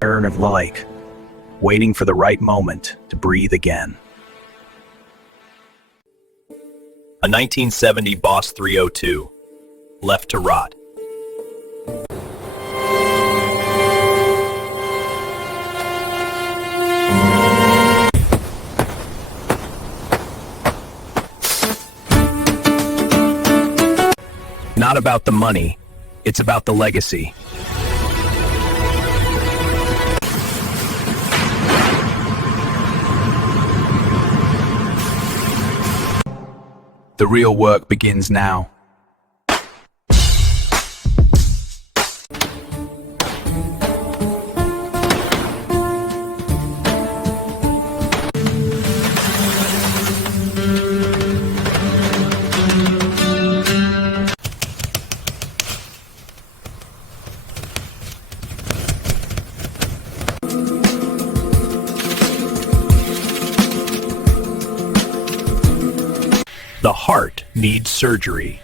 Turn of like, waiting for the right moment to breathe again. A 1970 Boss 302, left to rot. Not about the money, it's about the legacy. The real work begins now. The heart needs surgery.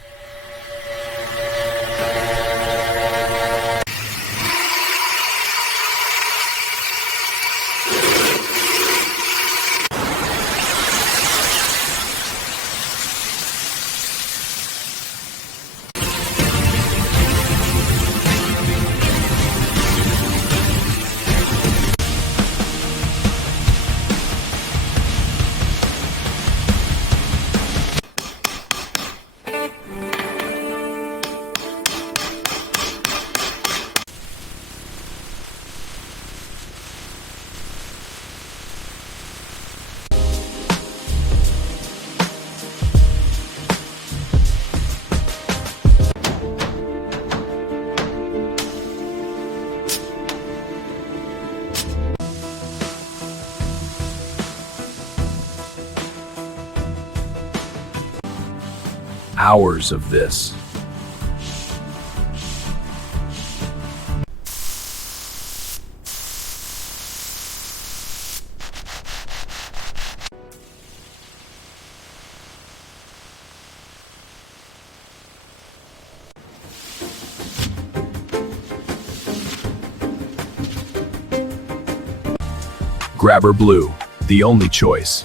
Hours of this. Grabber blue, the only choice.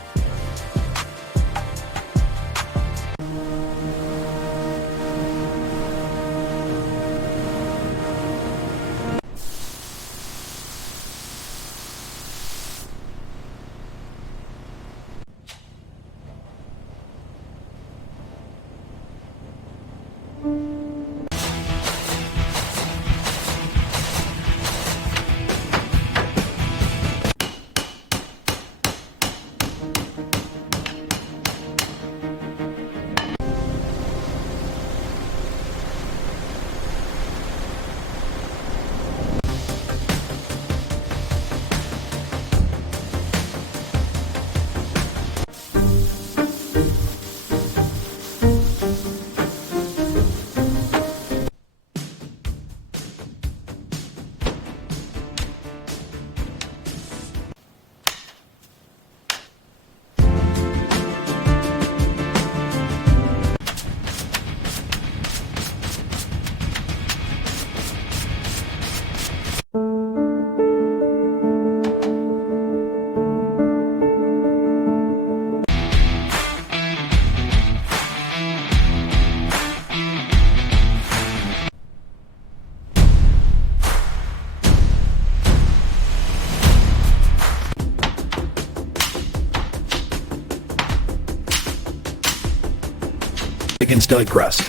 Against Doug Crust.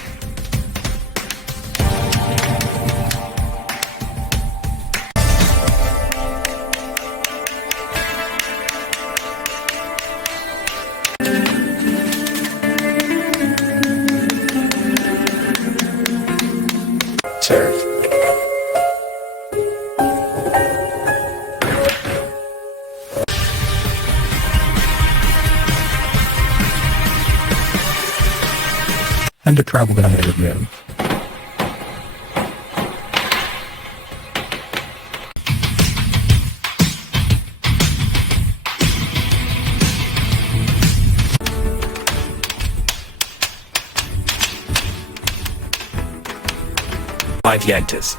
Serve. And to travel down there again. Five Yantas.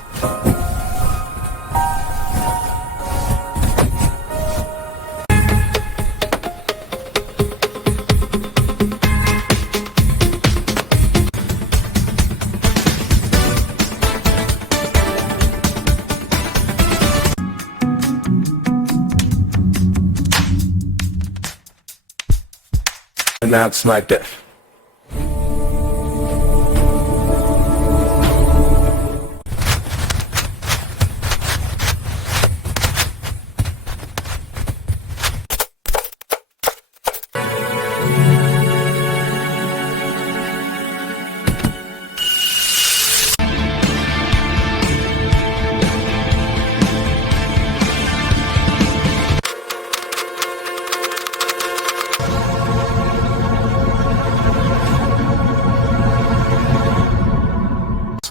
that's my diff.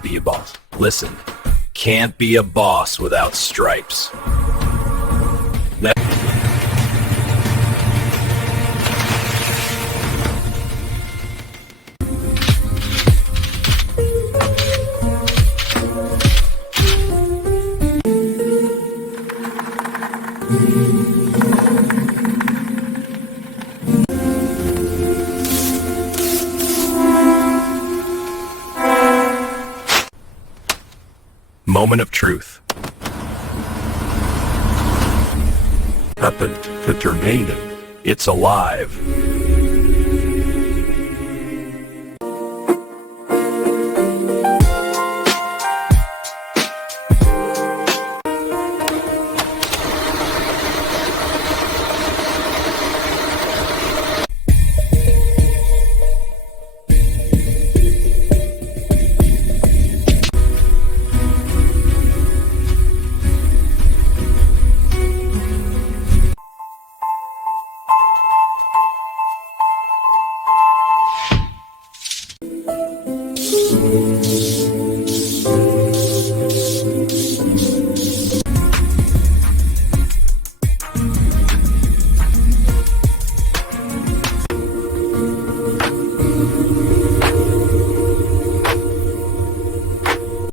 Be a boss. Listen, can't be a boss without stripes. That moment of truth. Not the tornado. It's alive.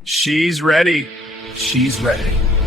She's ready. She's ready.